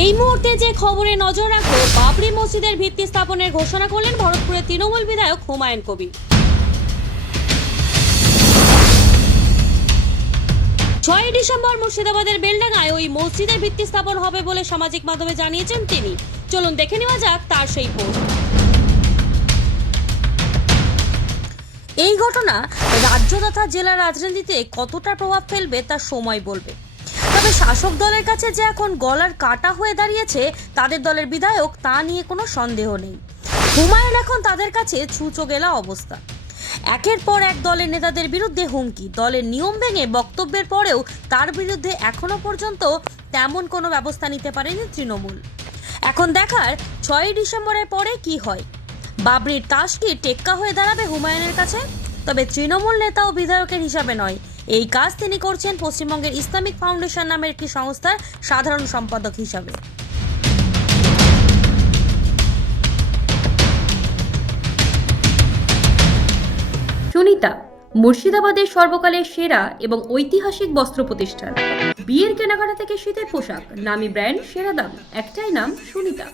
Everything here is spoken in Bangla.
এই মুহূর্তে যে খবরে নজর রাখব, বাবরি মসজিদের ভিত্তি স্থাপনের ঘোষণা করলেন ভরতপুরের তৃণমূল বিধায়ক হুমায়ুন কবির। ছয় ডিসেম্বর মুর্শিদাবাদের বেলডাঙ্গায় ওই মসজিদের ভিত্তি স্থাপন হবে বলে সামাজিক মাধ্যমে জানিয়েছেন তিনি। চলুন দেখে নেওয়া যাক তার সেই পোস্ট এই ঘটনা রাজ্য তথা জেলা রাজনীতিতে কতটা প্রভাব ফেলবে তা সময় বলবে। তবে শাসক দলের কাছে যে এখন গলার কাটা হয়ে দাঁড়িয়েছে, তাদের দলের বিধায়ক তা নিয়ে কোনো সন্দেহ নেই। হুমায়ুন এখন তাদের কাছে ছুঁচো গেলা অবস্থা। একের পর এক দলের নেতাদের বিরুদ্ধে হুমকি, দলের নিয়ম ভেঙে বক্তব্যের পরেও তার বিরুদ্ধে এখনও পর্যন্ত তেমন কোনো ব্যবস্থা নিতে পারেনি তৃণমূল। এখন দেখার ছয়ই ডিসেম্বরের পরে কি হয়। বাবরির তাস কি টেক্কা হয়ে দাঁড়াবে হুমায়ুনের কাছে? তবে তৃণমূল নেতা ও বিধায়কের হিসাবে নয় এই কাজ তিনি করছেন পশ্চিমবঙ্গের ইসলামিক ফাউন্ডেশন নামের একটি সংস্থার সাধারণ সম্পাদক হিসাবে। সুনিতা, মুর্শিদাবাদের সর্বকালের সেরা এবং ঐতিহাসিক বস্ত্র প্রতিষ্ঠান। বিয়ের কেনাকাটা থেকে শীতের পোশাক, নামি ব্র্যান্ড, সেরা দাম, একটাই নাম সুনিতা।